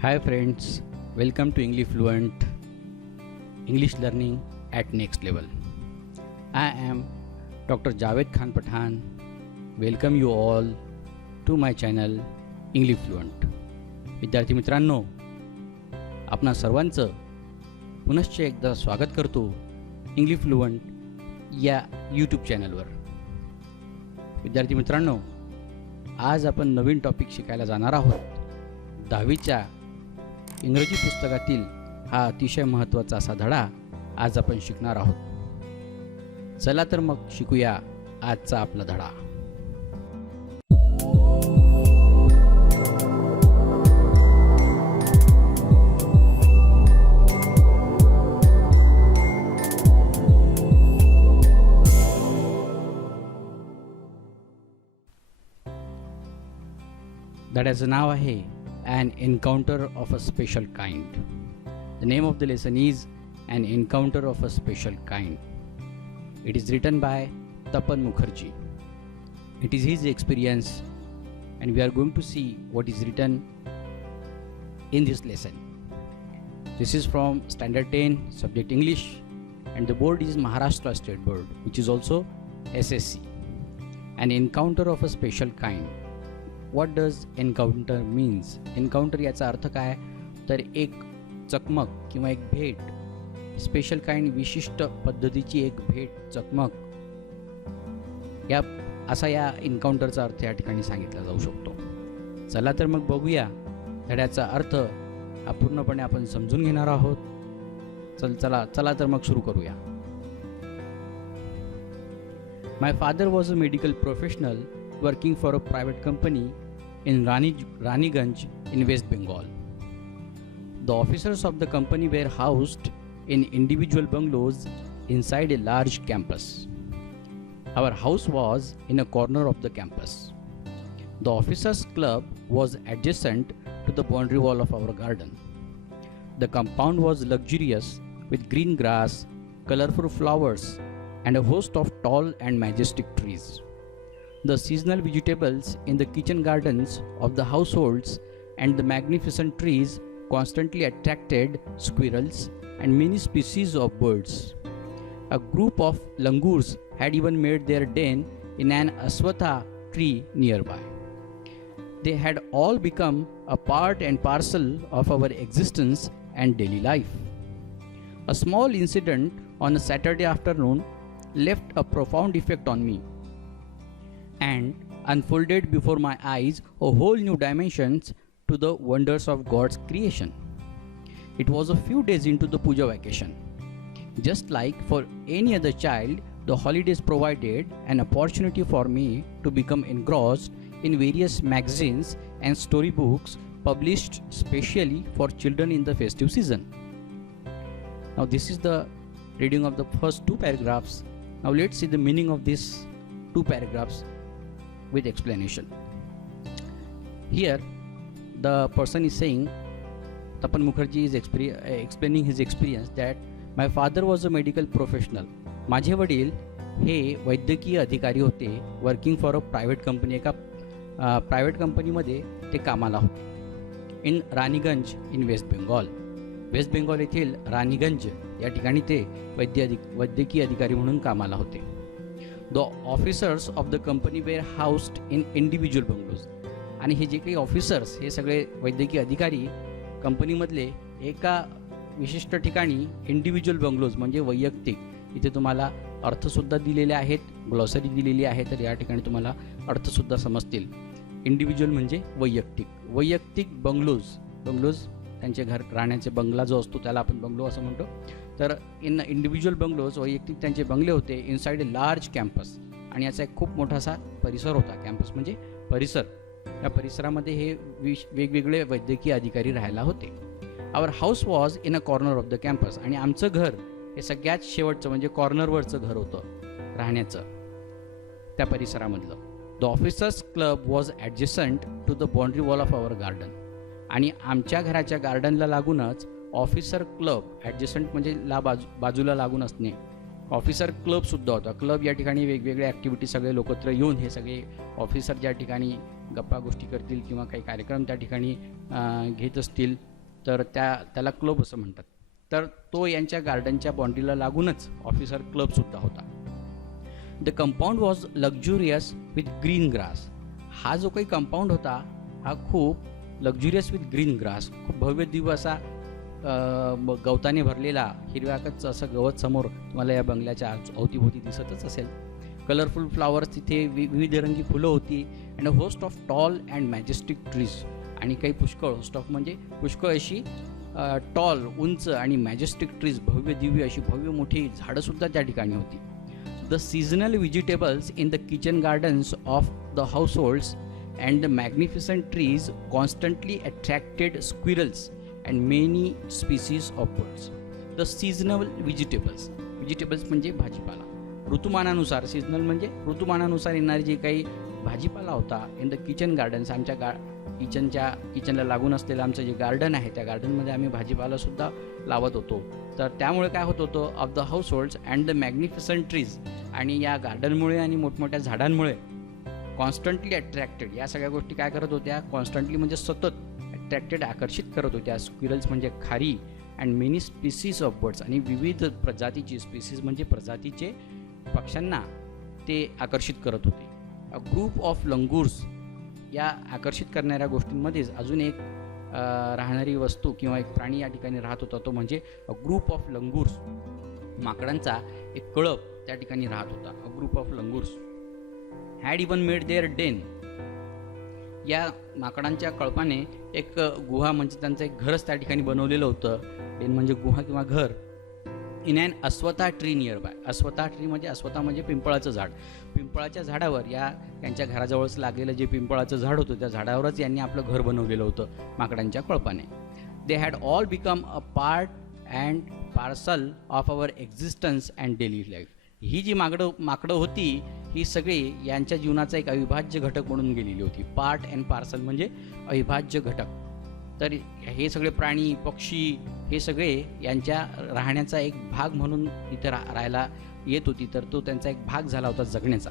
Hi friends, welcome to English Fluent English Learning at Next Level. I am Dr. Javed Khan Pathan. Welcome you all to my channel English Fluent. विद्यार्थी मित्रांनो, आपणा सर्वांचं पुनश्च एकदा स्वागत करतो English fluent या यूट्यूब चॅनलवर. विद्यार्थी मित्रांनो, आज आपण नवीन टॉपिक शिकायला जाणार आहोत. 10वीच्या इंग्रजी पुस्तकातील हा अतिशय महत्त्वाचा असा धडा आज आपण शिकणार आहोत. चला तर मग शिकूया आजचा आपला धडा. धड्याचं नाव आहे An Encounter of a Special Kind. The name of the lesson is An Encounter of a Special Kind. It is written by Tapan Mukherjee. It is his experience and we are going to see what is written in this lesson. This is from Standard 10 Subject English and the board is Maharashtra State Board, which is also SSC. An Encounter of a Special Kind. What does encounter means? Encounter याचा अर्थ काय तर एक चकमक किंवा एक भेट, special kind विशिष्ट पद्धतीची एक भेट, चकमक या असा या एन्काउंटरचा अर्थ या ठिकाणी सांगितला जाऊ शकतो. चला तर मग बघूया धड्याचा अर्थ हा पूर्णपणे आपण समजून घेणार आहोत. चला तर मग सुरू करूया. My father was a medical professional working for a private company in Raniganj in West Bengal. The officers of the company were housed in individual bungalows inside a large campus. Our house was in a corner of the campus. The officers' club was adjacent to the boundary wall of our garden. The compound was luxurious with green grass, colorful flowers, and a host of tall and majestic trees. The seasonal vegetables in the kitchen gardens of the households and the magnificent trees constantly attracted squirrels and many species of birds. A group of langurs had even made their den in an aswatha tree nearby. They had all become a part and parcel of our existence and daily life. A small incident on a Saturday afternoon left a profound effect on me and unfolded before my eyes a whole new dimensions to the wonders of God's creation. It was a few days into the puja vacation. Just like for any other child, the holidays provided an opportunity for me to become engrossed in various magazines and storybooks published specially for children in the festive season. Now this is the reading of the first two paragraphs. Now let's see the meaning of these two paragraphs with explanation. Here the person is saying, Tapan Mukherjee is explaining his experience that my father was a medical professional. माझे वडील हे वैद्यकीय अधिकारी होते, working for a private company, एका private कंपनीमध्ये ते कामाला होते. इन रानीगंज इन वेस्ट बेंगॉल, वेस्ट बेंगॉल येथील रानीगंज या ठिकाणी ते वैद्यकीय अधिकारी म्हणून कामाला होते. The officers of the company were housed in individual bungalows. आणि हे जे काही ऑफिसर्स, हे सगळे वैद्यकीय अधिकारी कंपनीमधले एका विशिष्ट ठिकाणी इंडिव्हिज्युअल बंगलोज म्हणजे वैयक्तिक, इथे तुम्हाला अर्थसुद्धा दिलेले आहेत, ग्लॉसरी दिलेली आहे, तर या ठिकाणी तुम्हाला अर्थसुद्धा समजतील. इंडिव्हिज्युअल म्हणजे वैयक्तिक बंगलोज त्यांचे घर राहण्याचे बंगला जो असतो त्याला आपण बंगलो असं म्हणतो. तर इन इंडिव्हिज्युअल बंगलोज, वैयक्तिक त्यांचे बंगले होते इनसाइड ए लार्ज कॅम्पस, आणि याचा एक खूप मोठासा परिसर होता. कॅम्पस म्हणजे परिसर. या परिसरामध्ये हे वेगवेगळे वैद्यकीय अधिकारी राहायला होते. Our house was in a corner of the campus, आणि आमचं घर हे सगळ्यात शेवटचं म्हणजे कॉर्नरवरचं घर होतं राहण्याचं त्या परिसरामधलं. The officers club was adjacent to the boundary wall of our garden, आणि आमच्या घराच्या गार्डनला लागूनच ऑफिसर क्लब, ॲडजस्टंट म्हणजे बाजूला लागून असणे, ऑफिसर क्लबसुद्धा होता. क्लब या ठिकाणी वेगवेगळ्या ॲक्टिव्हिटी सगळे लोकत्र येऊन हे सगळे ऑफिसर ज्या ठिकाणी गप्पा गोष्टी करतील किंवा काही कार्यक्रम त्या ठिकाणी घेत असतील तर त्याला क्लब असं म्हणतात. तर तो यांच्या गार्डनच्या बाउंड्रीला लागूनच ऑफिसर क्लबसुद्धा होता. The compound was luxurious with green grass. हा जो काही कंपाऊंड होता हा खूप लक्झुरियस विथ ग्रीन ग्रास, खूप भव्य दिव्य असा गवताने भरलेला हिरव्याकच असं गवत समोर तुम्हाला या बंगल्याच्या अवतीभोवती दिसतच असेल. कलरफुल फ्लावर्स, तिथे विविध रंगी फुलं होती. And a host of tall and majestic trees, आणि काही पुष्कळ, होस्ट ऑफ म्हणजे पुष्कळ अशी टॉल, उंच आणि मॅजेस्टिक ट्रीज, भव्य दिव्य अशी भव्य मोठी झाडंसुद्धा त्या ठिकाणी होती. The seasonal vegetables in the kitchen gardens of the households and the magnificent trees constantly attracted squirrels and many species of birds. The seasonal vegetables म्हणजे भाजीपाला. ऋतुमानानुसार, सीझनल म्हणजे ऋतुमानानुसार येणारी जे काही भाजीपाला होता इन द किचन गार्डन्स, आमच्या किचनला लागून असलेलं आमचं जे गार्डन आहे त्या गार्डनमध्ये आम्ही भाजीपालासुद्धा लावत होतो. तर त्यामुळे काय होत होतं, of the households and the magnificent trees, आणि या गार्डनमुळे आणि मोठमोठ्या झाडांमुळे कॉन्स्टंटली अट्रॅक्टेड, या सगळ्या गोष्टी काय करत होत्या, कॉन्स्टंटली म्हणजे सतत, अट्रॅक्टेड आकर्षित करत होत्या. स्क्विरल्स म्हणजे खारी, and many species of birds, आणि विविध प्रजातीची, स्पीसीज म्हणजे प्रजातीचे पक्ष्यांना ते आकर्षित करत होते. अ ग्रुप ऑफ लंगूर्स, या आकर्षित करणाऱ्या गोष्टींमध्येच अजून एक राहणारी वस्तू किंवा एक प्राणी या ठिकाणी राहत होता, तो म्हणजे अ ग्रुप ऑफ लंगूर्स, माकडांचा एक कळप त्या ठिकाणी राहत होता. A group of langurs had even made their den. या माकडांच्या कळपाने एक गुहा म्हणजे त्यांचं एक घरच त्या ठिकाणी बनवलेलं होतं. डेन म्हणजे गुहा किंवा घर. In an ashvattha tree nearby. Ashvattha tree म्हणजे, अस्वथा म्हणजे पिंपळाचं झाड. पिंपळाच्या झाडावर, यांच्या घराजवळच लागलेलं जे पिंपळाचं झाड होतं त्या झाडावरच यांनी आपलं घर बनवलेलं होतं माकडांच्या कळपाने. They had all become a part and parcel of our existence and daily life. ही जी माकडं होती ही सगळी यांच्या जीवनाचा एक अविभाज्य घटक म्हणून गेलेली होती. पार्ट अँड पार्सल म्हणजे अविभाज्य घटक. तर हे सगळे प्राणी, पक्षी, हे सगळे यांच्या राहण्याचा एक भाग म्हणून इथे राहायला येत होती. तर तो त्यांचा एक भाग झाला होता जगण्याचा.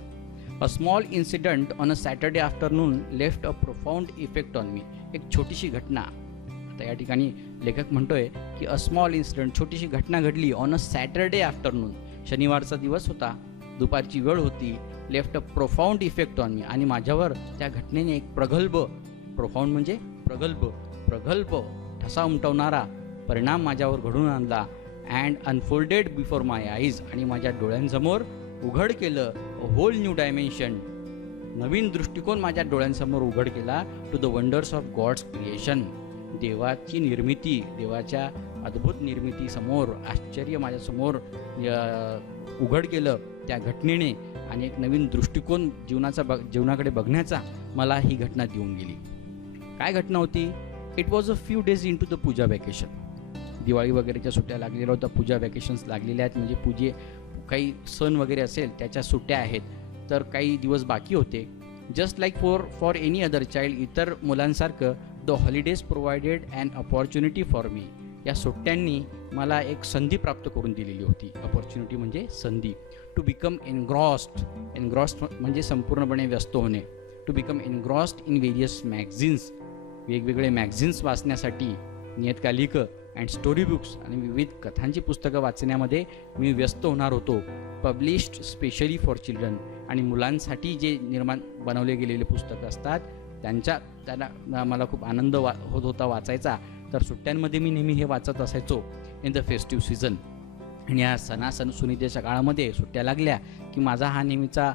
A small incident on a Saturday afternoon left a profound effect on me. एक छोटीशी घटना, आता या ठिकाणी लेखक म्हणतोय की अ स्मॉल इन्सिडंट, छोटीशी घटना घडली ऑन अ सॅटर्डे आफ्टरनून, शनिवारचा दिवस होता, दुपारची वेळ होती. Left a profound effect on me, आणि माझ्यावर त्या घटनेने एक प्रगल्भ, प्रोफाऊंड म्हणजे प्रगल्भ ठसा उमटवणारा परिणाम माझ्यावर घडून आणला. And unfolded before my eyes, आणि माझ्या डोळ्यांसमोर उघड केलं. अ होल न्यू डायमेन्शन, नवीन दृष्टिकोन माझ्या डोळ्यांसमोर उघड केला. To the wonders of God's creation. देवाची निर्मिती, देवाच्या अद्भुत निर्मितीसमोर आश्चर्य माझ्यासमोर उघड केलं त्या घटनेने, आणि एक नवीन दृष्टिकोन जीवनाकडे बघण्याचा मला ही घटना देऊन गेली. काय घटना होती? It was a few days in to the puja vacation. Diwali वगैरेच्या सुट्ट्या लागलेल्या होत्या, पूजा वॅकेशन्स लागलेल्या आहेत, म्हणजे काही सण वगैरे असेल त्याच्या सुट्ट्या आहेत, तर काही दिवस बाकी होते. Just like for any other child, इतर मुलांसारखं the holidays provided and opportunity for me. या सुट्ट्यांनी मला एक संधी प्राप्त करून दिलेली होती. अपॉर्च्युनिटी म्हणजे संधी. टू बिकम एनग्रॉस्ड म्हणजे संपूर्णपणे व्यस्त होणे. To become engrossed in various magazines, वेगवेगळे मॅगझिन्स वाचण्यासाठी, नियतकालिक अँड स्टोरी बुक्स, आणि विविध कथांची पुस्तकं वाचण्यामध्ये मी व्यस्त होणार होतो. पब्लिश्ड स्पेशली फॉर चिल्ड्रन, आणि मुलांसाठी जे बनवले गेलेले पुस्तकं असतात त्यांना मला खूप आनंद होत होता वाचायचा. तर सुट्ट्यांमध्ये मी नेहमी हे वाचत असायचो इन द फेस्टिव्ह सीझन. आणि या सुनीतेच्या काळामध्ये सुट्ट्या लागल्या की माझा हा नेहमीचा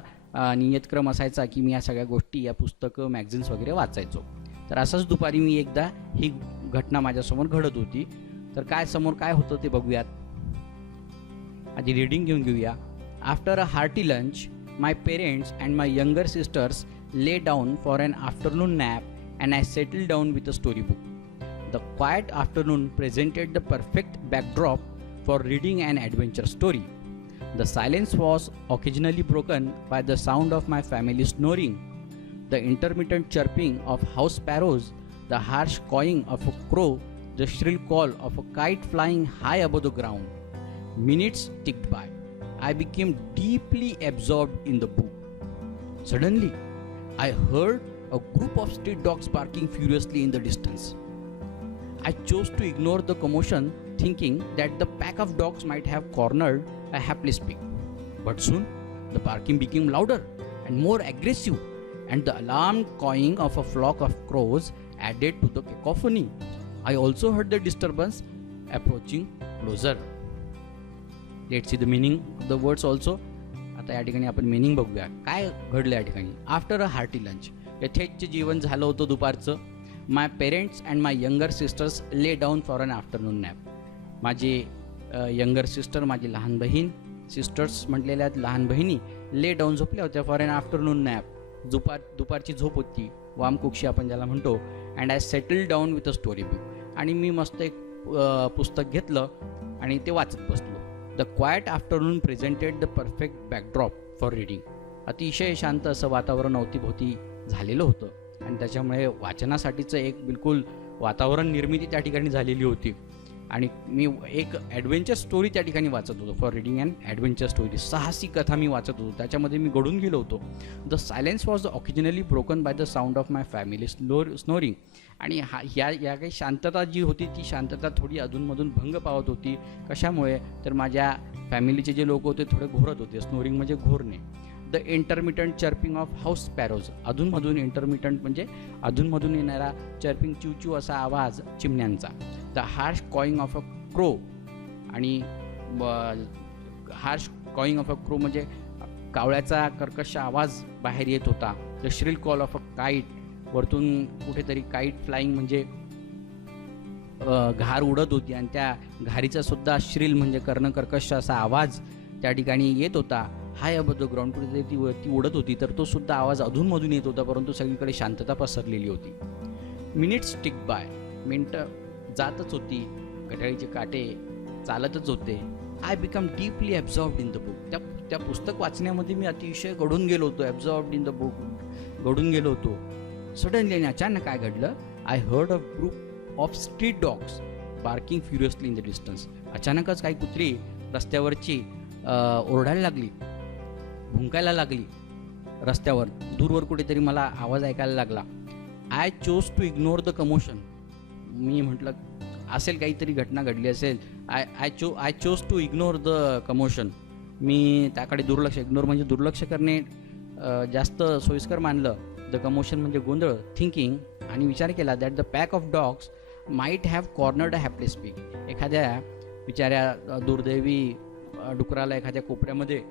नियतक्रम असायचा की मी या सगळ्या गोष्टी, या पुस्तकं, मॅगझिन्स वगैरे वाचायचो. तर असंच दुपारी मी एकदा ही घटना माझ्यासमोर घडत होती. तर समोर काय होतं ते बघूयात. आधी रीडिंग घेऊया. After a hearty lunch, my parents and my younger sisters lay down for an afternoon nap and I settled down with a storybook. The quiet afternoon presented the perfect backdrop for reading an adventure story. The silence was occasionally broken by the sound of my family snoring, the intermittent chirping of house sparrows, the harsh cawing of a crow, the shrill call of a kite flying high above the ground. Minutes ticked by. I became deeply absorbed in the book. Suddenly, I heard a group of street dogs barking furiously in the distance. I chose to ignore the commotion, thinking that the pack of dogs might have cornered a hapless pig. But soon, the barking became louder and more aggressive, and the alarmed cawing of a flock of crows added to the cacophony. I also heard the disturbance approaching closer. Let's see the meaning of the words also. आता या ठिकाणी आपण meaning बघूया काय घडलं या ठिकाणी. After a hearty lunch, यथेच्छ जेवण झालं होतं दुपारचं. My parents and my younger sisters lay down for an afternoon nap. माझी यंगर सिस्टर, माझी लहान बहीण, सिस्टर्स म्हटलेल्या लहान बहिणी ले डाऊन झोपल्या होत्या फॉर अन आफ्टरनून नॅप. दुपारची झोप होती, वामकुक्षी आपण ज्याला म्हणतो. And I settle down with a story book. आणि मी मस्त एक पुस्तक घेतलं आणि ते वाचत बसलो. The quiet afternoon presented the perfect backdrop for reading. अतिशय शांत असं वातावरण अवतीभोवती झालेलं होतं आणि त्याच्यामुळे वाचनासाठीचं एक बिलकुल वातावरण निर्मिती त्या ठिकाणी झालेली होती. आणि मी एक ॲडव्हेंचर स्टोरी त्या ठिकाणी वाचत होतो. For reading and adventure story, साहसी कथा मी वाचत होतो. त्याच्यामध्ये मी घडून गेलो होतो. The silence was occasionally broken by the sound of my family snoring. आणि या काही शांतता जी होती ती शांतता थोडी अधूनमधून भंग पावत होती. कशामुळे तर माझ्या फॅमिलीचे जे लोक होते थोडे घोरत होते. स्नोरिंग म्हणजे घोरणे. The intermittent chirping of house sparrows. अधूनमधून इंटरमिटंट म्हणजे अधूनमधून येणारा चर्पिंग चिवचिव असा आवाज चिमण्यांचा. The harsh cawing of a crow. आणि harsh cawing of a crow म्हणजे कावळ्याचा कर्कश आवाज बाहेर येत होता. The shrill call of a kite. वरतून कुठेतरी काईट फ्लाईंग म्हणजे घार उडत होती आणि त्या घारीचा सुद्धा श्रिल म्हणजे कर्णकर्कश असा आवाज त्या ठिकाणी येत होता. हाय अबव द ग्राउंड कुठेतरी ती उडत होती तर तो सुद्धा आवाज अधूनमधून येत होता, परंतु सगळीकडे शांतता पसरलेली होती. Minutes tick by. मिनटं जातच होती, घड्याळीचे काटे चालतच होते. I become deeply absorbed in the book. त्या पुस्तक वाचण्यामध्ये मी अतिशय घडून गेलो होतो. ॲब्झॉर्ब्ड इन द बुक, घडून गेलो होतो. सडनली आणि अचानक काय घडलं. I heard a group of street dogs barking furiously in the distance. अचानकच काही कुत्री रस्त्यावरची ओरडायला लागली, भुंकायला लागली रस्त्यावर. दूरवर कुठेतरी मला आवाज ऐकायला लागला. I chose to ignore the commotion. मी म्हटलं असेल काहीतरी घटना घडली असेल. I chose to ignore the commotion. मी त्याकडे दुर्लक्ष, इग्नोर म्हणजे दुर्लक्ष करणे जास्त सोयीस्कर मानलं. द कमोशन म्हणजे गोंधळ. थिंकिंग आणि विचार केला that the pack of dogs might have cornered a hapless pig. एखाद्या बिचाऱ्या दुर्दैवी डुकराला एखाद्या कोपऱ्यामध्ये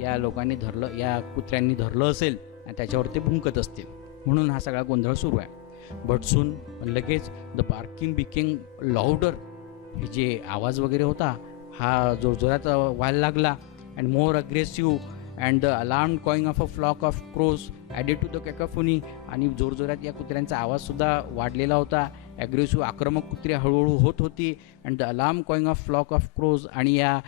या लोकांनी धरलं, या कुत्र्यांनी धरलं असेल आणि त्याच्यावर ते भुंकत असतील, म्हणून हा सगळा गोंधळ सुरू आहे. बट सून लगेच द बार्किंग बिकेम लाऊडर. हे जे आवाज वगैरे होता हा जोरजोरात व्हायला लागला. And more aggressive and the alarm cawing of a flock of crows added to the cacophony. आणि जोरजोरात या कुत्र्यांचा आवाजसुद्धा वाढलेला होता. ॲग्रेसिव्ह आक्रमक कुत्रे हळूहळू होत होती. And the alarm cawing of flock of crows. आणि या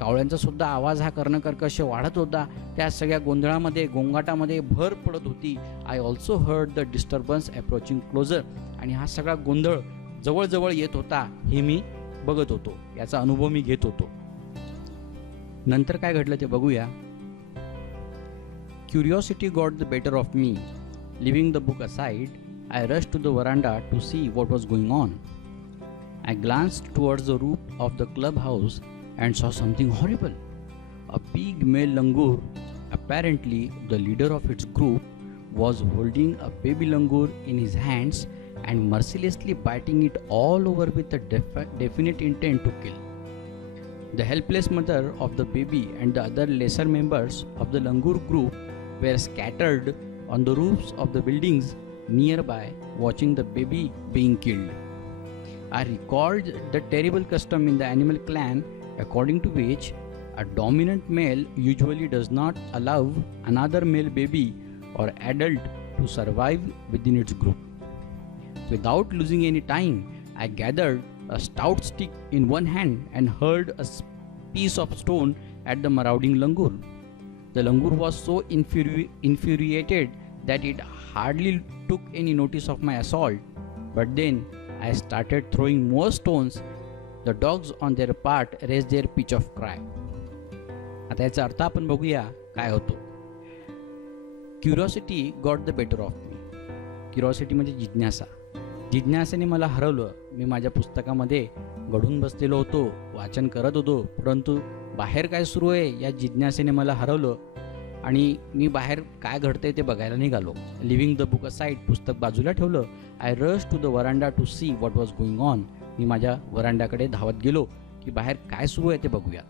कावळ्यांचा सुद्धा आवाज हा कर्णकर्कश वाढत होता. त्या सगळ्या गोंधळामध्ये, गोंगाटामध्ये भर पडत होती. I also heard the disturbance approaching closer. आणि हा सगळा गोंधळ जवळजवळ येत होता हे मी बघत होतो, याचा अनुभव मी घेत होतो. नंतर काय घडलं ते बघूया. Curiosity got the better of me. Leaving the book aside, I rushed to the veranda to see what was going on. I glanced towards the roof of the clubhouse and saw something horrible. A big male langur, apparently the leader of its group, was holding a baby langur in his hands and mercilessly biting it all over with a definite intent to kill. The helpless mother of the baby and the other lesser members of the langur group were scattered on the roofs of the buildings nearby, watching the baby being killed. I recalled the terrible custom in the animal clan according to which a dominant male usually does not allow another male baby or adult to survive within its group. Without losing any time, I gathered a stout stick in one hand and hurled a piece of stone at the marauding langur. The langur was so infuriated that it hardly took any notice of my assault. But then I started throwing more stones. The dogs on their part raised their pitch of cry. आता याचा अर्थ आपण बघूया काय होतो. Curiosity got the better of me. Curiosity म्हणजे जिज्ञासा. जिज्ञासेने मला हरवलं. मी माझ्या पुस्तकामध्ये गढून बसलेलो होतो, वाचन करत होतो, परंतु बाहेर काय सुरू आहे या जिज्ञासेने मला हरवलं आणि मी बाहेर काय घडतंय ते बघायला निघालो. लिव्हिंग द बुक असाइड, पुस्तक बाजूला ठेवलं. I rush to the veranda to see what was going on. मी माझ्या वरांड्याकडे धावत गेलो की बाहेर काय सुरू आहे ते बघूया.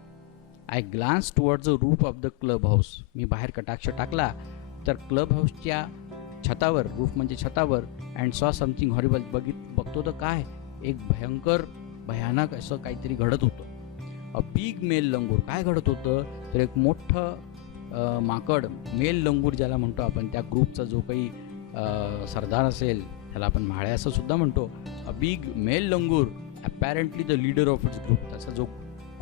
I glance towards the roof of the clubhouse. मी बाहेर कटाक्ष टाकला तर क्लब हाऊसच्या छतावर, रूफ म्हणजे छतावर, अँड सॉ समथिंग हॉरिबल. बघतो तर काय, एक भयानक असं काहीतरी घडत होतं. अ बिग मेल लंगूर. काय घडत होतं तर एक मोठं माकड, मेल लंगूर ज्याला म्हणतो आपण, त्या ग्रुपचा जो काही सरदार असेल त्याला आपण म्हाळे असं सुद्धा म्हणतो. A big male langur, apparently the leader of its group. त्याचा जो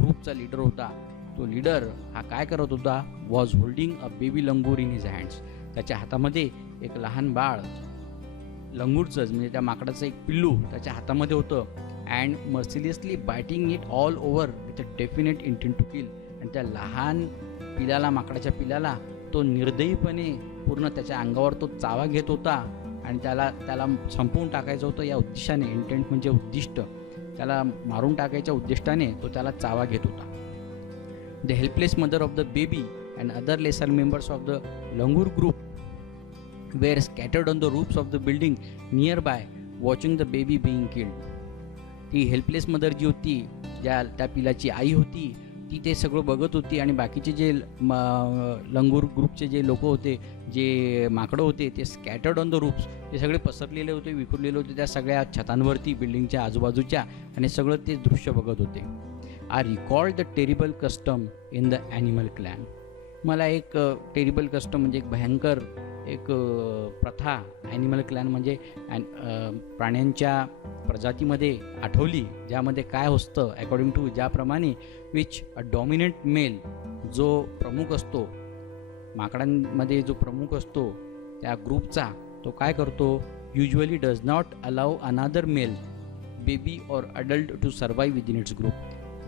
ग्रुपचा लीडर होता, तो लीडर हा काय करत होता, was holding a baby langur in his hands. त्याच्या हातामध्ये एक लहान बाळ, लंगूरचंच म्हणजे त्या माकडाचं एक पिल्लू त्याच्या हातामध्ये होतं. And mercilessly biting it all over with a definite intent to kill. आणि त्या लहान पिलाला, माकडाच्या पिलाला तो निर्दयीपणे पूर्ण त्याच्या अंगावर तो चावा घेत होता आणि त्याला संपवून टाकायचं होतं या उद्देशाने. इंटेंट म्हणजे उद्दिष्ट, त्याला मारून टाकायच्या उद्दिष्टाने तो त्याला चावा घेत होता. The helpless mother of the baby and other lesser members of the langur group were scattered on the roofs of the building nearby watching the baby being killed. ती हेल्पलेस मदर जी होती, त्या पिलाची आई होती, ती ते सगळं बघत होती आणि बाकीचे जे लंगूर ग्रुपचे जे लोक होते, जे माकडं होते, ते स्कॅटर्ड ऑन द रूफ्स, ते सगळे पसरलेले होते, विखुरलेले होते त्या सगळ्या छतांवरती बिल्डिंगच्या आजूबाजूच्या, आणि सगळं ते दृश्य बघत होते. I recalled the terrible custom in the animal clan. मला एक टेरिबल कस्टम म्हणजे एक भयंकर एक प्रथा ॲनिमल क्लॅन म्हणजे प्राण्यांच्या प्रजातीमध्ये आठवली, ज्यामध्ये काय असतं अकॉर्डिंग टू, ज्याप्रमाणे विच अ डॉमिनंट मेल, जो प्रमुख असतो माकडांमध्ये, जो प्रमुख असतो त्या ग्रुपचा, तो काय करतो, usually does not allow another male baby or adult to survive within its group.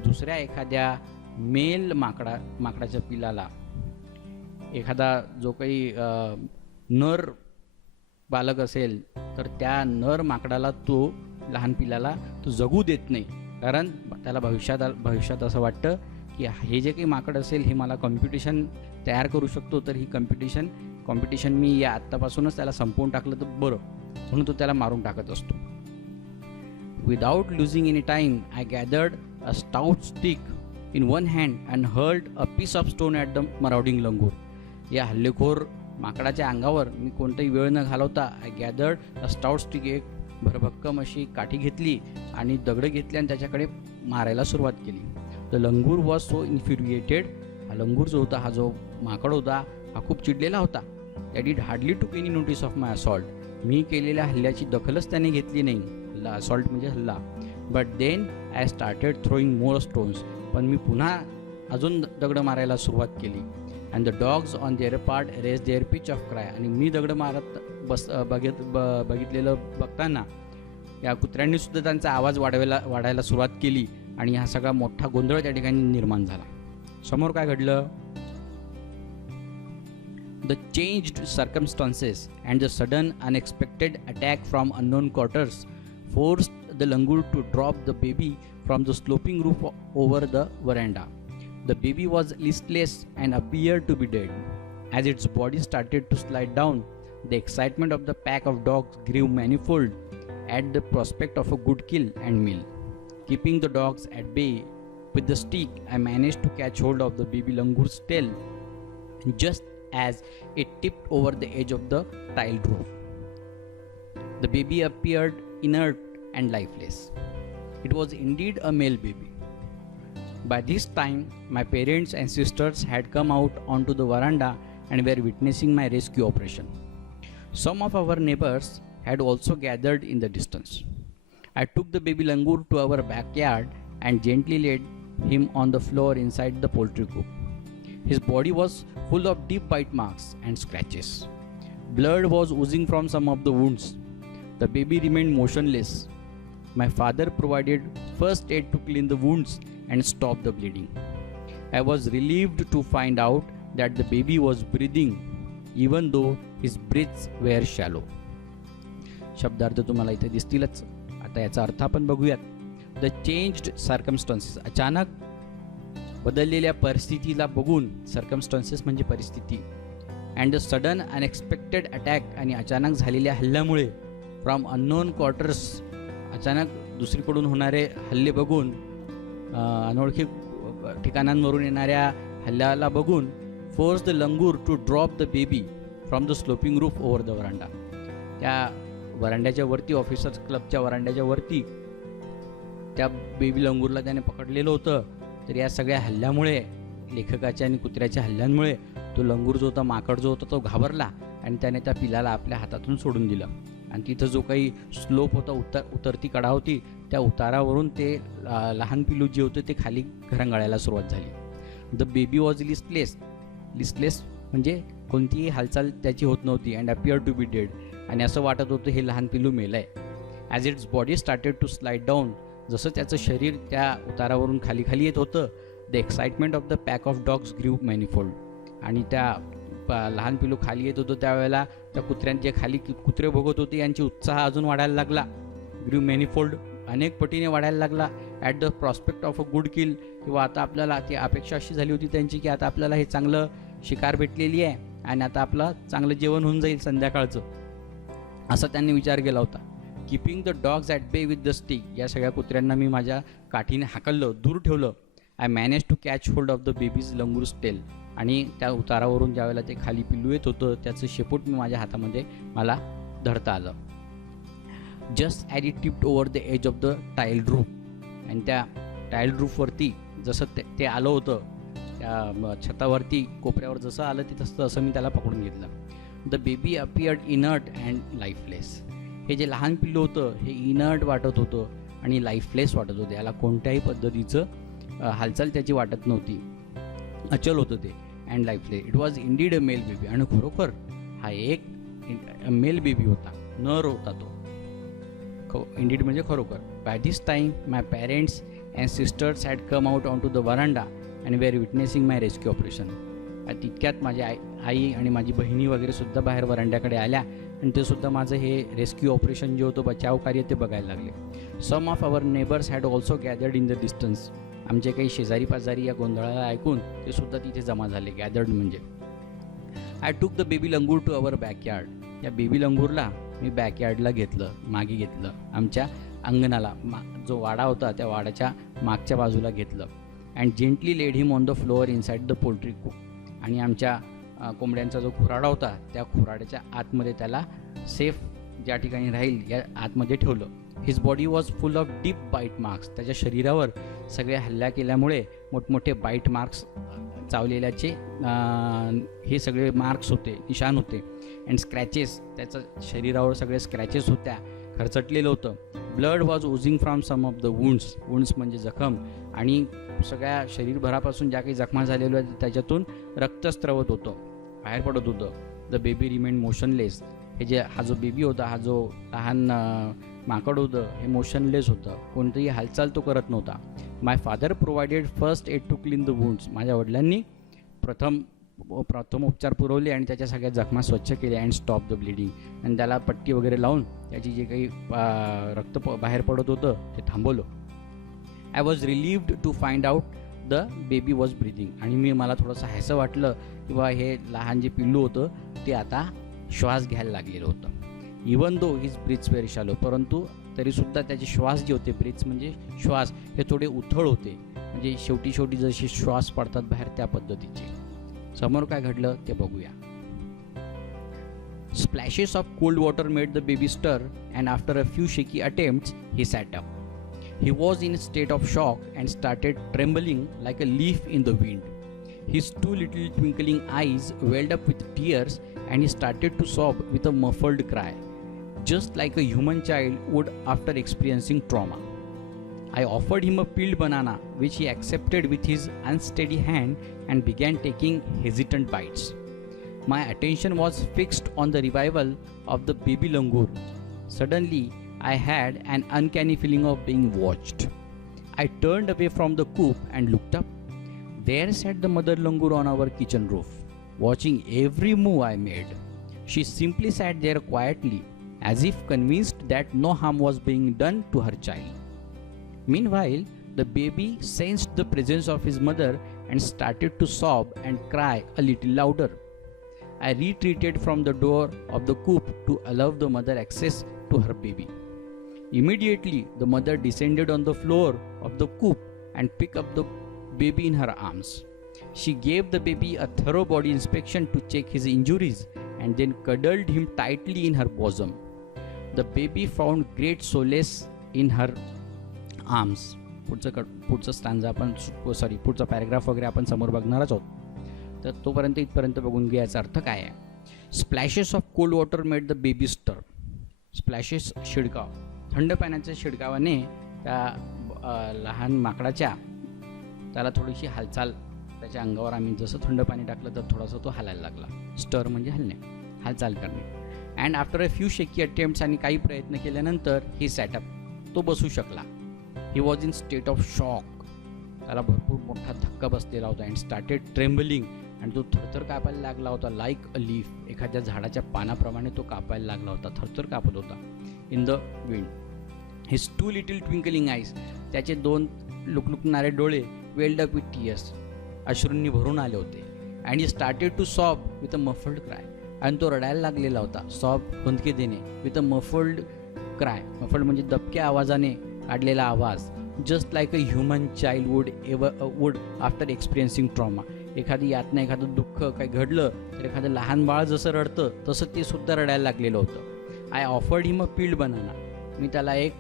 दुसऱ्या एखाद्या मेल माकडाच्या पिलाला, एखादा जो काही नर बालक असेल तर त्या नर माकडाला, तो लहान पिलाला तो जगू देत नाही. कारण त्याला भविष्यात असं वाटतं की हे जे काही माकड असेल हे मला कॉम्पिटिशन तयार करू शकतो, तर ही कॉम्पिटिशन मी या आत्तापासूनच त्याला संपवून टाकलं तर बरं, म्हणून तो त्याला मारून टाकत असतो. Without losing any time I gathered a stout stick in one hand and hurled a piece of stone at the marauding langur. या हल्लेखोर माकडाच्या अंगावर मी कोणताही वेळ न घालवता I gathered a stout stick, एक भरभक्कम अशी काठी घेतली आणि दगडं घेतली आणि त्याच्याकडे मारायला सुरुवात केली. The langur was so infuriated. हा लंगूर जो होता, हा जो माकड होता, हा खूप चिडलेला होता. That did hardly took any notice of my assault. मी केलेल्या हल्ल्याची दखलच त्याने घेतली नाही. असॉल्ट म्हणजे हल्ला. But then I started throwing more stones. पण मी पुन्हा अजून दगडं मारायला सुरुवात केली. And the dogs on their part raise their pitch of cry. आणि मी दगड मारत बघितलेलं बघताना या कुत्र्यांनी सुद्धा त्यांचा आवाज वाढायला सुरुवात केली आणि हा सगळा मोठा गोंधळ त्या ठिकाणी निर्माण झाला. समोर काय घडलं, the changed circumstances and the sudden unexpected attack from unknown quarters forced the langur to drop the baby from the sloping roof over the veranda. The baby was listless and appeared to be dead. As its body started to slide down, the excitement of the pack of dogs grew manifold at the prospect of a good kill and meal. Keeping the dogs at bay with the stick, I managed to catch hold of the baby langoor's tail just as it tipped over the edge of the tiled roof. The baby appeared inert and lifeless. It was indeed a male baby. By this time, my parents and sisters had come out onto the veranda and were witnessing my rescue operation. Some of our neighbors had also gathered in the distance. I took the baby langur to our backyard and gently laid him on the floor inside the poultry coop. His body was full of deep bite marks and scratches. Blood was oozing from some of the wounds. The baby remained motionless. My father provided first aid to clean the wounds and stop the bleeding. I was relieved to find out that the baby was breathing even though his breaths were shallow. शब्दार्थ तुम्हाला इथे दिसतीलच. आता याचा अर्थ आपण बघूयात. The changed circumstances, अचानक बदललेल्या परिस्थितीला बघून, सर्कमस्टन्सेस म्हणजे परिस्थिती, and the sudden unexpected attack, आणि अचानक झालेल्या हल्ल्यामुळे, फ्रॉम अननोन क्वार्टर्स, अचानक दुसरीकडून होणारे हल्ले बघून, अनोळखी ठिकाणांवरून येणाऱ्या हल्ल्याला बघून, force the langur to drop the baby from the sloping roof over the veranda. त्या वरांड्याच्या वरती, ऑफिसर्स क्लबच्या वरांड्याच्या वरती त्या बेबी लंगूरला त्याने पकडलेलं होतं. तर या सगळ्या हल्ल्यामुळे, लेखकाच्या आणि कुत्र्याच्या हल्ल्यांमुळे, तो लंगूर जो होता, माकड जो होता, तो घाबरला आणि त्याने त्या पिलाला आपल्या हातातून सोडून दिलं. आणि तिथं जो काही स्लोप होता, उतरती कडा होती, त्या उतारावरून ते लहान पिलू जे होते ते खाली घरंगाळायला सुरुवात झाली. द बेबी वॉज लिस्टलेस म्हणजे कोणतीही हालचाल त्याची होत नव्हती, and appear to be dead, आणि असं वाटत होतं हे लहान पिलू मेलं आहे. As its body started to slide down, जसं त्याचं शरीर त्या उतारावरून खाली येत होतं, the excitement of the pack of dogs grew manifold, आणि त्या लहान पिलू खाली येत होतं त्यावेळेला त्या कुत्र्यांचे खाली कुत्रे बघत होते, यांची उत्साह अजून वाढायला लागला. ग्रीव मॅनिफोल्ड, अनेक पटीने वाढायला लागला. At the prospect of a good kill, किंवा आता आपल्याला ती अपेक्षा अशी झाली होती त्यांची की आता आपल्याला हे चांगलं शिकार भेटलेली आहे आणि आता आपलं चांगलं जेवण होऊन जाईल संध्याकाळचं, असा त्यांनी विचार केला होता. Keeping the dogs at bay with the stick, या सगळ्या कुत्र्यांना मी माझ्या काठीने हाकललं, दूर ठेवलं. I manage to catch hold of the baby's langur's tail, आणि त्या उतारावरून ज्यावेळेला ते खाली पिल्लू येत होतं त्याचं शेपूट मी माझ्या हातामध्ये मला धरता आलं. Just as it tipped over the edge of the tiled roof, आणि त्या टाइल्ड रूफवरती जसं ते आलं होतं, त्या छतावरती कोपऱ्यावर जसं आलं ते तसं मी त्याला पकडून घेतलं. The baby appeared inert and lifeless, हे जे लहान पिल्लू होतं हे इनर्ट वाटत होतं आणि लाईफलेस वाटत होतं. याला कोणत्याही पद्धतीचं हालचाल त्याची वाटत नव्हती, अचल होतं ते, and lifeless. It was indeed a male baby, आणि खरोखर हा एक मेल बेबी होता, नर होता तो. इंडीड म्हणजे खरोखर. By this time my parents and sisters had come out on to the verandah and we are witnessing my rescue operation. तितक्यात माझी आई आणि माझी बहिणी वगैरे सुद्धा बाहेर वरांड्याकडे आल्या आणि ते सुद्धा माझं हे रेस्क्यू ऑपरेशन जे होतं, बचाव कार्य, ते बघायला लागले. Some of our neighbours had also gathered in the distance, आमचे काही शेजारी पाजारी या गोंधळाला ऐकून ते सुद्धा तिथे जमा झाले. गॅदर्ड म्हणजे. I took the baby langur to our backyard, या बेबी लंगूरला मी बॅकयार्डला घेतलं, मागे घेतलं, आमच्या अंगणाला, जो वाडा होता त्या वाड्याच्या मागच्या बाजूला घेतलं. And gently laid him on the floor inside the poultry coop, आणि आमच्या कोंबड्यांचा जो खुराडा होता त्या खुराड्याच्या आतमध्ये त्याला सेफ ज्या ठिकाणी राहील या आतमध्ये ठेवलं. His body was full of deep bite marks, त्याच्या शरीरावर सगळे हल्ला केल्यामुळे मोठमोठे बाईट मार्क्स, चावलेल्याचे हे सगळे मार्क्स होते, निशाण होते. अँड स्क्रॅचेस, त्याच्या शरीरावर सगळे स्क्रॅचेस होत्या, खरचटलेलं होतं. Blood was oozing from some of the wounds म्हणजे जखम, आणि सगळ्या शरीरभरापासून ज्या काही जखमा झालेल्या आहेत त्याच्यातून रक्त स्त्रवत होतं, बाहेर पडत होतं. द बेबी रिमेंड मोशनलेस, हे जे हा जो बेबी होता, हा जो लहान माकड होतं, हे मोशनलेस होतं, कोणतीही हालचाल तो करत नव्हता. My father provided first aid to clean the wounds, माझ्या वडिलांनी प्रथम उपचार पुरवले आणि त्याच्या सगळ्या जखमा स्वच्छ केल्या. अँड स्टॉप द ब्लिडिंग, आणि त्याला पट्टी वगैरे लावून त्याची जे काही रक्त बाहेर पडत होतं ते थांबवलं. I was relieved to find out the baby was breathing, आणि मला थोडंसं हॅसं वाटलं किंवा हे लहान जे पिल्लू होतं ते आता श्वास घ्यायला लागलेलं होतं. Even though his breaths very shallow, परंतु तरीसुद्धा त्याचे श्वास जे होते, ब्रीथ्स म्हणजे श्वास, हे थोडे उथळ होते, म्हणजे शेवटी जसे श्वास पडतात बाहेर त्या पद्धतीचे. समोर काय घडलं ते बघूया. Splashes of cold water made the baby stir, and after a few shaky attempts, he sat up. He was in a state of shock and started trembling like a leaf in the wind. His two little twinkling eyes welled up with tears, and he started to sob with a muffled cry, just like a human child would after experiencing trauma. I offered him a peeled banana, which he accepted with his unsteady hand and began taking hesitant bites. My attention was fixed on the revival of the baby langur. Suddenly, I had an uncanny feeling of being watched. I turned away from the coop and looked up. There sat the mother langur on our kitchen roof, watching every move I made. She simply sat there quietly, as if convinced that no harm was being done to her child. Meanwhile, the baby sensed the presence of his mother and started to sob and cry a little louder. I retreated from the door of the coop to allow the mother access to her baby. Immediately, the mother descended on the floor of the coop and picked up the baby in her arms. She gave the baby a thorough body inspection to check his injuries and then cuddled him tightly in her bosom. The baby found great solace in her arms. पुढचं stanza आपण पुढचा paragraph वगैरे आपण समोर बघणारच आहोत. तर तोपर्यंत इथपर्यंत बघून घ्यायचा अर्थ काय आहे. Splashes of cold water made the baby स्टर. स्प्लॅशेस शिडकाव, थंड पाण्याच्या शिडकावाने त्या लहान माकडाच्या त्याला थोडीशी हालचाल, त्याच्या अंगावर आम्ही जसं थंड पाणी टाकलं तर थोडासा तो हालायला लागला. स्टर म्हणजे हलणे, हालचाल करणे. अँड आफ्टर अ फ्यू शेकी अटेम्प्ट्स, आणि काही प्रयत्न केल्यानंतर ही सॅटअप, तो बसू शकला. He was in state of shock. त्याला भरपूर मोठा धक्का बसलेला होता. अँड स्टार्टेड ट्रेम्बलिंग, आणि तो थरथर कापायला लागला होता. लाईक अ लीफ, एखाद्या झाडाच्या पानाप्रमाणे तो कापायला लागला होता, थरथर कापत होता. In the wind. His two little twinkling eyes, त्याचे दोन लुकलुकणारे डोळे वेल्ड अप विथ टीयर्स, अश्रूंनी भरून आले होते. And he started to sob with a muffled cry, आणि तो रडायला लागलेला होता. सॉब, हुंदके देणे, with a muffled cry. Muffled म्हणजे दबक्या आवाजाने काढलेला आवाज. Just like a human child would after experiencing trauma. एखादी यातना, एखादं दुःख काही घडलं तर एखादं लहान बाळ जसं रडतं तसं ते सुद्धा रडायला लागलेलं होतं. I offered him a peeled banana. मी त्याला एक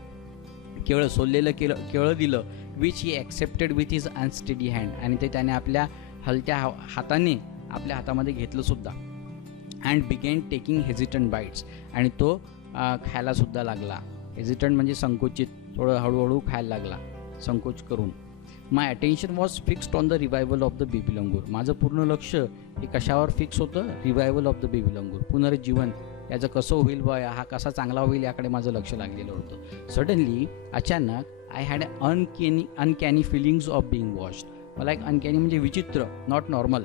केळं, सोललेलं केळं दिलं. Which he accepted with his unsteady hand, आणि ते त्याने आपल्या हलत्या हाताने आपल्या हातामध्ये घेतलं सुद्धा. And began taking hesitant bites, आणि तो खायला सुद्धा लागला. हेजिटंट म्हणजे संकोचित, थोडं हळूहळू खायला लागला, संकोच करून. My attention was fixed on the revival of the baby langur. माझं पूर्ण लक्ष हे कशावर फिक्स होतं? Revival of the baby langur, पुनरुज्जीवन. याचं कसं होईल बा, हा कसा चांगला होईल याकडे माझं लक्ष लागलेलं होतं. सडनली, अचानक, I had uncanny feelings of being watched. मला एक अनकॅनी म्हणजे विचित्र, नॉट नॉर्मल.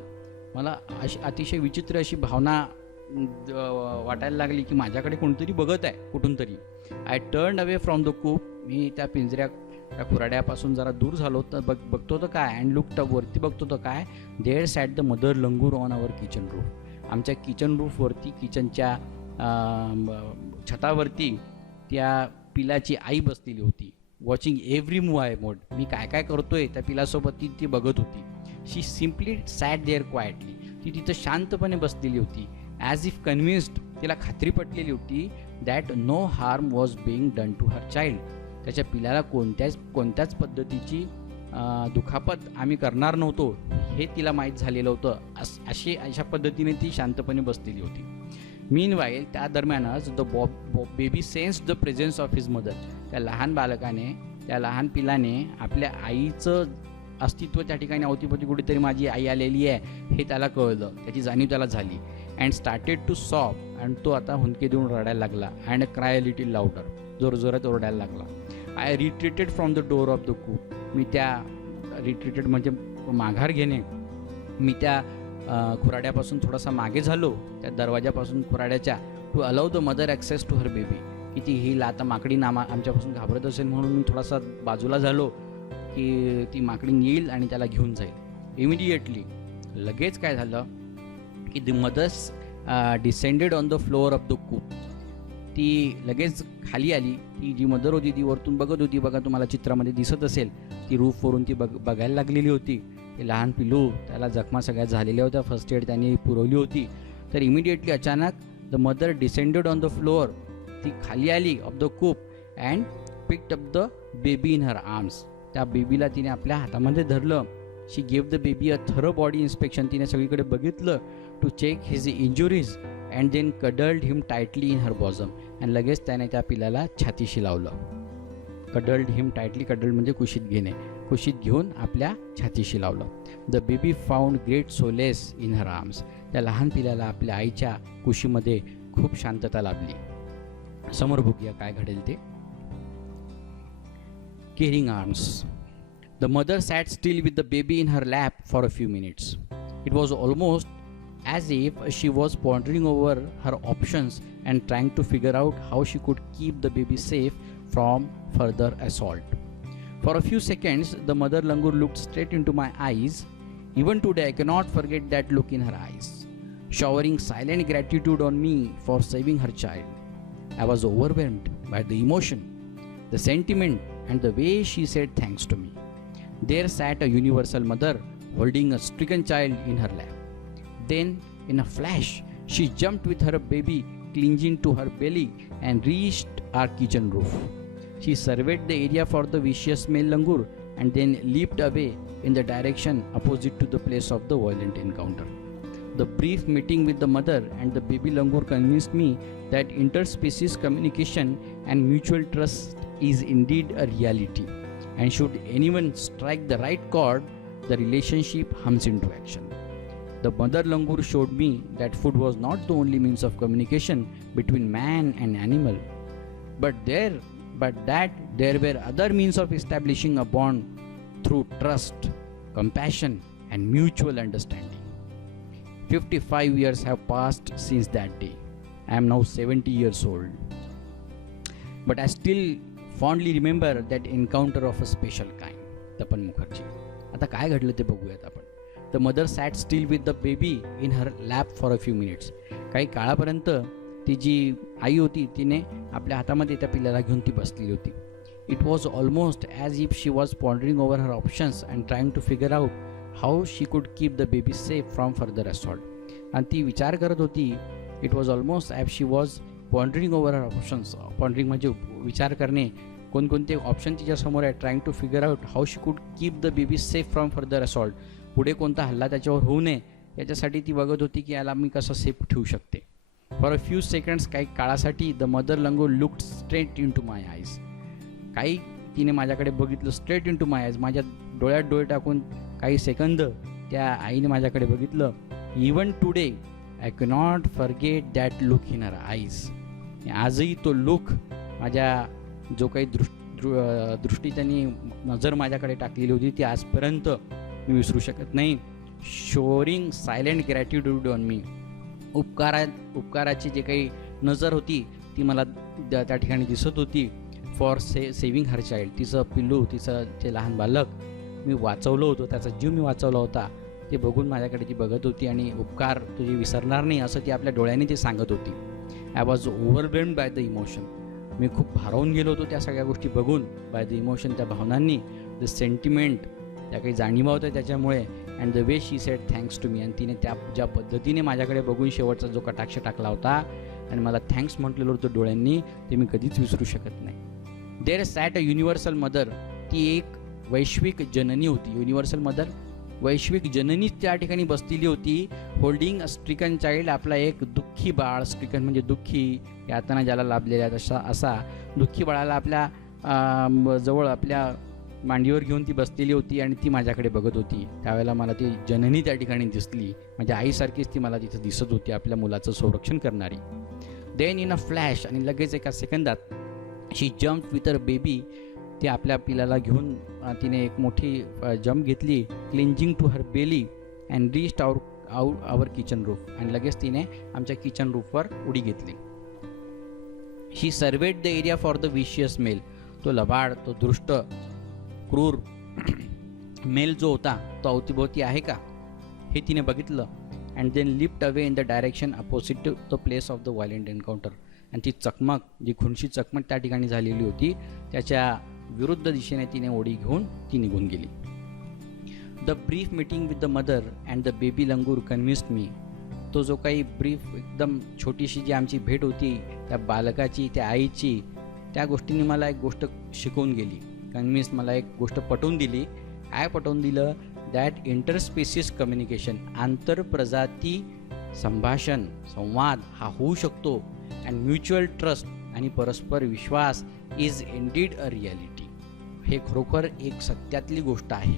मला अतिशय विचित्र अशी भावना वाटायला लागली की माझ्याकडे कोणतरी बघत आहे कुठून तरी. I turn away from the coop. मी त्या त्या खुराड्यापासून जरा दूर झालो तर बघतो तर काय, अँड लुक टप, वरती बघतो तर काय, there sat the mother langur on our kitchen roof. आमच्या किचन रूफवरती, किचनच्या छतावरती त्या पिलाची आई बसलेली होती. Watching every move I made. मी काय काय करतोय त्या पिलासोबत ती बघत होती. She simply sat there quietly. ती तिथं शांतपणे बसलेली होती. ॲज इफ कन्व्हिन्स्ड, तिला खात्री पटलेली होती that no harm was being done to her child. त्याच्या पिलाला कोणत्याच पद्धतीची दुखापत आम्ही करणार नव्हतो हे तिला माहीत झालेलं होतं. अशा पद्धतीने ती शांतपणे बसलेली होती. मीनवाईल, त्या दरम्यानच the baby sense the presence of his mother. त्या लहान बालकाने, त्या लहान पिलाने आपल्या आईचं अस्तित्व त्या ठिकाणी, अवतीभोवती कुठेतरी माझी आई आलेली आहे हे त्याला कळलं, त्याची जाणीव त्याला झाली. अँड स्टार्टेड टू सॉब, आणि तो आता हुंदके देऊन रडायला लागला. And cry a little louder, जोरजोरात ओरडायला लागला. I retreated from the door of the coop. मी त्या रिट्रीटेड म्हणजे माघार घेणे. मी त्या खुराड्यापासून थोडासा मागे झालो, त्या दरवाजापासून खुराड्याच्या, to allow the mother access to her baby. की ती ही आता माकडी आमच्यापासून घाबरत असेल म्हणून मी थोडासा बाजूला झालो की ती माकडी येईल आणि त्याला घेऊन जाईल. इमिडिएटली, लगेच काय झालं की the mothers descended on the floor of the coop. ती लगेच खाली आली. ती जी मदर होती ती वरतून बघत होती. बघा, तुम्हाला चित्रामध्ये दिसत असेल, ती रूफवरून ती बघायला लागलेली होती. ते लहान पिलू, त्याला जखमा सगळ्यात झालेल्या होत्या, फर्स्ट एड त्यांनी पुरवली होती. तर इमिडिएटली, अचानक, the mother descended on the floor. ती खाली आली of the coop and picked up the baby in her arms. त्या बेबीला तिने आपल्या हातामध्ये धरलं. She gave the baby a thorough body inspection. तिने सगळीकडे बघितलं to check his injuries and then cuddled him tightly in her bosom. आणि लगेच त्याने त्या पिलाला छातीशी लावलं. कडल्ड हिम टाईटली, कडल्ड म्हणजे कुशीत घेणे, कुशीत घेऊन आपल्या छातीशी लावलं. The baby found great solace in her arms. त्या लहान पिलाला आपल्या आईच्या कुशीमध्ये खूप शांतता लाभली. समोर बघूया काय घडेल ते. Caring arms. The mother sat still with the baby in her lap for a few minutes. It was almost as if she was pondering over her options and trying to figure out how she could keep the baby safe from further assault. For a few seconds, the mother langur looked straight into my eyes. Even today, I cannot forget that look in her eyes, showering silent gratitude on me for saving her child. I was overwhelmed by the emotion, the sentiment, and the way she said thanks to me. There sat a universal mother holding a stricken child in her lap. Then, in a flash, she jumped with her baby clinging to her belly and reached our kitchen roof. She surveyed the area for the vicious male langur and then leaped away in the direction opposite to the place of the violent encounter. The brief meeting with the mother and the baby langur convinced me that interspecies communication and mutual trust is indeed a reality, and should anyone strike the right chord, the relationship hums into action. The mother langur showed me that food was not the only means of communication between man and animal, but that there were other means of establishing a bond through trust, compassion, and mutual understanding. 55 years have passed since that day. I am now 70 years old. But I still fondly remember that encounter of a special kind. Tapan Mukherjee. आता काय घडलं ते बघूयात आपण. The mother sat still with the baby in her lap for a few minutes. काही काळापर्यंत ती जी आई होती तिने आपल्या हातामध्ये त्या पिल्लाला घेऊन ती बसलेली होती. It was almost as if she was pondering over her options and trying to figure out how she could keep the baby safe from further assault. आणि ती विचार करत होती. It was almost as she was pondering over her options. Pondering म्हणजे विचार करणे. कोणकोणते option तिच्यासमोर आहे. Trying to figure out how she could keep the baby safe from further assault. पुढे कोणता हल्ला त्याच्यावर होऊ नये याच्यासाठी ती बघत होती की याला मी कसं सेफ ठेवू शकते. फॉर अ फ्यू सेकंड्स काही काळासाठी the mother langur looked straight into my eyes. काही तिने माझ्याकडे बघितलं straight into my eyes. माझ्या डोळ्यात डोळे टाकून काही सेकंद त्या आईने माझ्याकडे बघितलं. Even today I cannot forget that look in her eyes. आजही तो लुक माझ्या जो काही दृष्टी त्यांनी नजर माझ्याकडे टाकलेली होती ती आजपर्यंत मी विसरू शकत नाही. Showering silent gratitude on me. उपकाराची जे काही नजर होती ती मला त्या ठिकाणी दिसत होती. For saving her child. तिचं पिल्लू, तिचं ते लहान बालक मी वाचवलं होतं, त्याचा जीव मी वाचवला होता ते बघून माझ्याकडे ती बघत होती. आणि उपकार तुझी विसरणार नाही असं ती आपल्या डोळ्यांनी ती सांगत होती. I was overwhelmed by the emotion. मी खूप भारावून गेलो होतो त्या सगळ्या गोष्टी बघून. बाय द इमोशन, त्या भावनांनी, द सेंटिमेंट, त्या काही जाणीवा होत्या त्याच्यामुळे. And the way she said thanks to me. आणि तिने त्या ज्या पद्धतीने माझ्याकडे बघून शेवटचा जो कटाक्ष टाकला होता आणि मला थँक्स म्हटलेलं होतं डोळ्यांनी ते मी कधीच विसरू शकत नाही. There sat a universal mother. ती एक वैश्विक जननी होती. युनिव्हर्सल मदर, वैश्विक जननी त्या ठिकाणी बसलेली होती. Holding a stricken child. आपला एक दुःखी बाळ, स्ट्रिकन म्हणजे दुःखी, यातना ज्याला लाभलेल्या असा दुःखी बाळाला आपल्या जवळ आपल्या मांडीवर घेऊन ती बसलेली होती आणि ती माझ्याकडे बघत होती. त्यावेळेला मला ती जननी त्या ठिकाणी दिसली. माझ्या आईसारखीच ती मला तिथं दिसत होती, आपल्या मुलाचं संरक्षण करणारी. देन इन अ फ्लॅश, आणि लगेच एका सेकंदात she jump with her baby. ती आपल्या पिलाला घेऊन तिने एक मोठी जम्प घेतली. Clinging to her belly and reached our kitchen roof. आणि लगेच तिने आमच्या किचन रूफवर उडी घेतली. She surveyed the area for the vicious male. तो लबाड, तो दृष्ट, क्रूर मेल जो होता तो अवतीभोवती आहे का हे तिने बघितलं. And then left away in the direction opposite to the place of the violent encounter. आणि ती चकमक, जी खुनशी चकमक त्या ठिकाणी झालेली होती त्याच्या विरुद्ध दिशेने तिने ओढी घेऊन ती निघून गेली. The brief meeting with the mother and the baby langur convinced me. तो जो काही ब्रीफ, एकदम छोटीशी जी आमची भेट होती त्या बालकाची, त्या आईची, त्या गोष्टींनी मला एक गोष्ट शिकवून गेली. कन्व्हिन्स, मला एक गोष्ट पटवून दिली. काय पटवून दिलं? दॅट इंटरस्पेसिस कम्युनिकेशन, आंतरप्रजाती संभाषण, संवाद हा होऊ शकतो. अँड म्युच्युअल ट्रस्ट, आणि परस्पर विश्वास इज इंडीड अ रियालिटी. हे खरोखर एक सत्यातली गोष्ट आहे.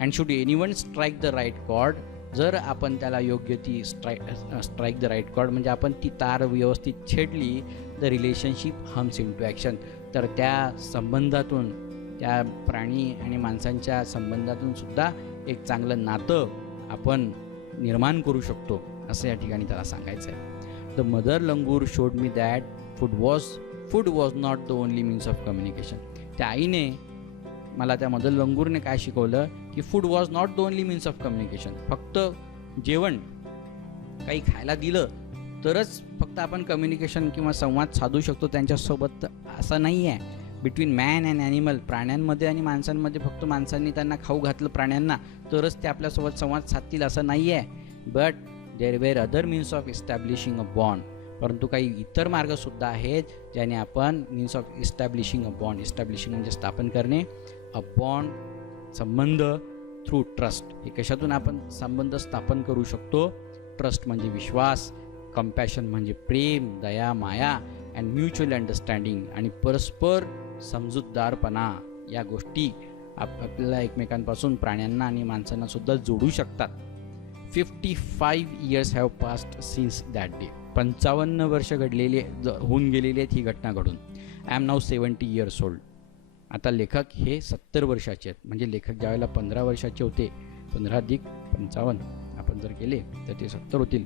And should anyone strike the right chord. जर आपण त्याला योग्य ती स्ट्राईक द राईट कॉर्ड म्हणजे आपण ती तार व्यवस्थित छेडली, the relationship hums into action. तर त्या संबंधातून, त्या प्राणी आणि माणसांच्या संबंधातून सुद्धा एक चांगलं नातं आपण निर्माण करू शकतो असं या ठिकाणी त्याला सांगायचं आहे. The mother langur showed me that food was not the only means of communication. त्या आईने मला, त्या मदर लंगूरने काय शिकवलं की food was not the only means of communication. फक्त जेवण काही खायला दिलं तरच फक्त आपण कम्युनिकेशन किंवा संवाद साधू शकतो त्यांच्यासोबत असं नाही आहे. बिटवीन मॅन अँड ॲनिमल, प्राण्यांमध्ये आणि माणसांमध्ये फक्त माणसांनी त्यांना खाऊ घातलं प्राण्यांना तरच ते आपल्यासोबत संवाद साधतील असं नाही आहे. But there were other means of establishing a bond. परंतु काही इतर मार्गसुद्धा आहेत ज्याने आपण means of establishing a bond, establishing म्हणजे स्थापन करणे, अ बॉन्ड संबंध थ्रू ट्रस्ट. हे कशातून आपण संबंध स्थापन करू शकतो? ट्रस्ट म्हणजे विश्वास, कंपॅशन म्हणजे प्रेम, दया, माया अँड म्युच्युअल अंडरस्टँडिंग आणि परस्पर समजूतदारपणा. या गोष्टी आपल्याला एकमेकांपासून, प्राण्यांना आणि माणसांना सुद्धा जोडू शकतात. 55 years have passed since that day. 55 वर्ष होऊन गेलेली आहेत ही घटना घडून. I am now 70 years old. आता लेखक हे 70 वर्षाचे आहेत. म्हणजे लेखक ज्यावेळेला 15 वर्षाचे होते, 15 अधिक 55 आपण जर केले तर ते 70 होतील.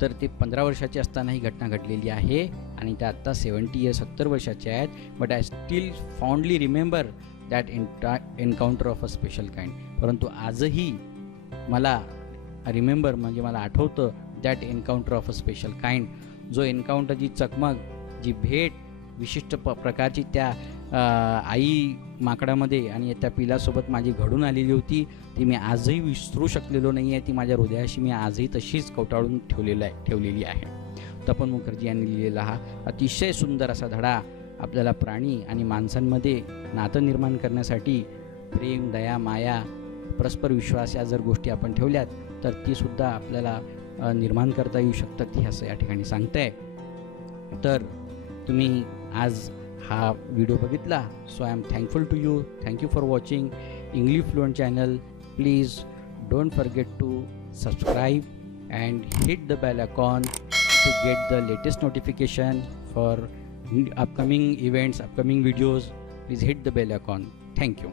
तर ते 15 वर्षाचे असताना ही घटना घडलेली आहे आणि त्या आत्ता 70 वर्षाचे आहेत. But I still fondly remember that encounter of a special kind. परंतु आजही मला रिमेंबर म्हणजे मला आठवतं that encounter of a special kind. जो एन्काउंटर, जी चकमक, जी भेट विशिष्ट प्रकारची त्या आई माकडामध्ये आणि त्या पिलासोबत माझी घडून आलेली होती, ती मी आजही विसरू शकलेलो नाही आहे. ती माझ्या हृदयाशी मी आजही तशीच कवटाळून ठेवलेली आहे. तपन मुखर्जी यांनी लिहिलेला हा अतिशय सुंदर असा धडा आपल्याला प्राणी आणि माणसांमध्ये नातं निर्माण करण्यासाठी प्रेम, दया, माया, परस्पर विश्वास या जर गोष्टी आपण ठेवल्यात तर तीसुद्धा आपल्याला निर्माण करता येऊ शकतात, हे असं या ठिकाणी सांगतं आहे. तर तुम्ही आज हा व्हिडिओ बघितला, so I am thankful to you. Thank you for watching English fluent channel. Please don't forget to subscribe and hit the bell icon to get the latest notification for upcoming events, upcoming videos. Please hit the bell icon. Thank you.